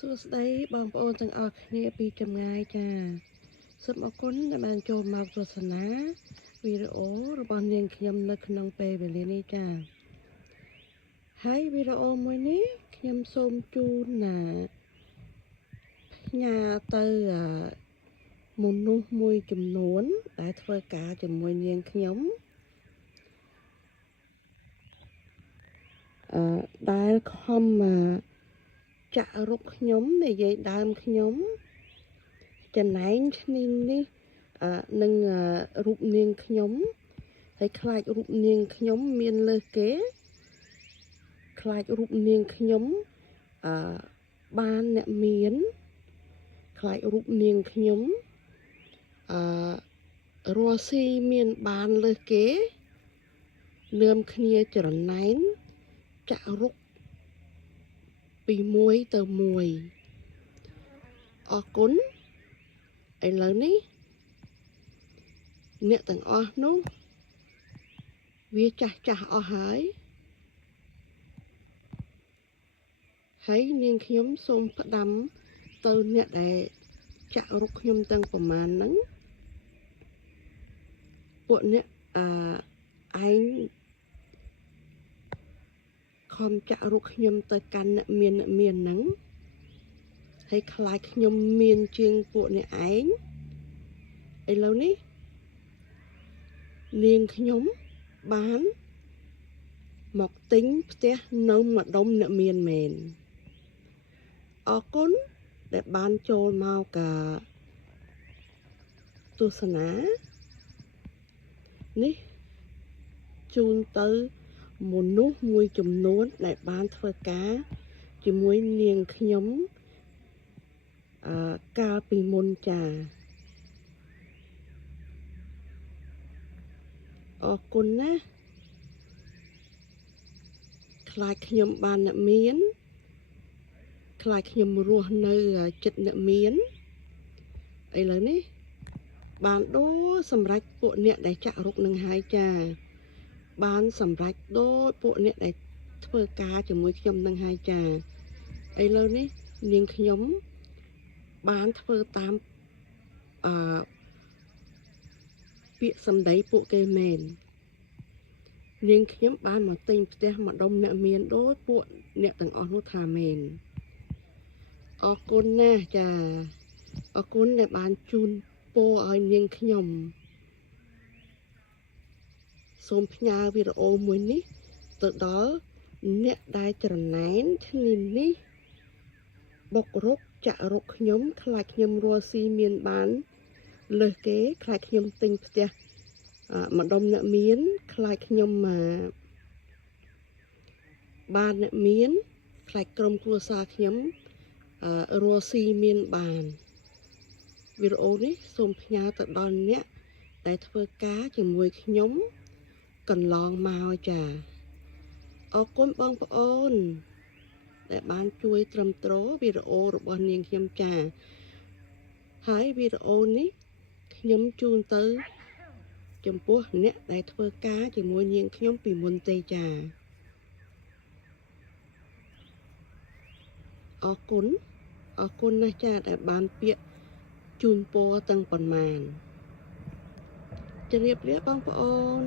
សួស្តីបងប្អូនទាំងអស់គ្នាពីចម្ងាយចាសូមអរគុណដែលបានចូលមកទស្សនាវីដេអូរបស់នាងខ្ញុំនៅក្នុងពេលវេលានេះចាហើយវីដេអូមួយនេះខ្ញុំសូមជូនណាផ្ញើទៅមនុស្សមួយចំនួនដែលធ្វើការជាមួយនាងខ្ញុំដែលខំចាក់រុកខ្ញុំនិយាយដើមខ្ញុំចំណែងឈ្នានេះនឹងរូបនាងខ្ញុំហើយខ្លាចរូបនាងខ្ញុំមានលើសគេខ្លាចរូបនាងខ្ញុំបានអ្នកមានខ្លាចរូបនាងខ្ញុំរស់ស៊ីមានបានលើសគេលឿមគ្នាច្រណែនចាក់រុកពីមួយទៅមួយអរគុណឥឡូវនេះអ្នកទាំងអស់នោះវាចាស់អស់ហើយនាងខ្ញុំសូមផ្ដាំទៅអ្នកដែលចាក់រុកខ្ញុំទាំងប្រមាណហ្នឹងពួកអ្នកឯងខំចាក់រុកខ្ញុំទៅកាន់អ្នកមានហ្នឹងហើយខ្លាចខ្ញុំមានជាងពួកអ្នកឯងឥឡូវនេះនាងខ្ញុំបានមកទិញផ្ទះនៅម្ដុំអ្នកមានមែនអរគុណដែលបានចូលមកទស្សនានេះជូនទៅមនុស្សមួយចំនួនដែលបានធ្វើការជាមួយនាងខ្ញុំកាលពីមុនចាអរគុណណាខ្លាចខ្ញុំបានអ្នកមានខ្លាចខ្ញុំរស់នៅចិត្តអ្នកមានឥឡូវនេះបានដូរសម្រាប់ពួកអ្នកដែលចាក់រុកនឹងហើយចាបានសម្រេចដូចពួកអ្នកដែលធ្វើការជាមួយខ្ញុំនឹងហើយចាឥឡូវនេះនាងខ្ញុំបានធ្វើតាមពាក្យសម្ដីពួកគេមែននាងខ្ញុំបានមកទិញផ្ទះម្ដុំអ្នកមានដូចពួកអ្នកទាំងអស់នោះថាមែនអរគុណណាស់ចាអរគុណដែលបានជូនពរឲ្យនាងខ្ញុំសូមផ្ញើវីដេអូមួយនេះទៅដល់អ្នកដែលច្រណែនឈ្នានេះបុករុកចាក់រុកខ្ញុំខ្លាចខ្ញុំរស់ស៊ីមានបានលើសគេខ្លាចខ្ញុំទិញផ្ទះម្ដុំអ្នកមានខ្លាចខ្ញុំបានអ្នកមានខ្លាចក្រុមគ្រួសារខ្ញុំរស់ស៊ីមានបានវីដេអូនេះសូមផ្ញើទៅដល់អ្នកដែលធ្វើការជាមួយខ្ញុំកន្លងមកចាអរគុណបងប្អូនដែលបានជួយត្រឹមត្រូវវីដេអូរបស់នាងខ្ញុំចាហើយវីដេអូនេះខ្ញុំជូនទៅចំពោះអ្នកដែលធ្វើការជាមួយនាងខ្ញុំពីមុនទេចាអរគុណណាស់ចាដែលបានពាក្យជូនពរទាំងប៉ុន្មានជម្រាបលាបងប្អូន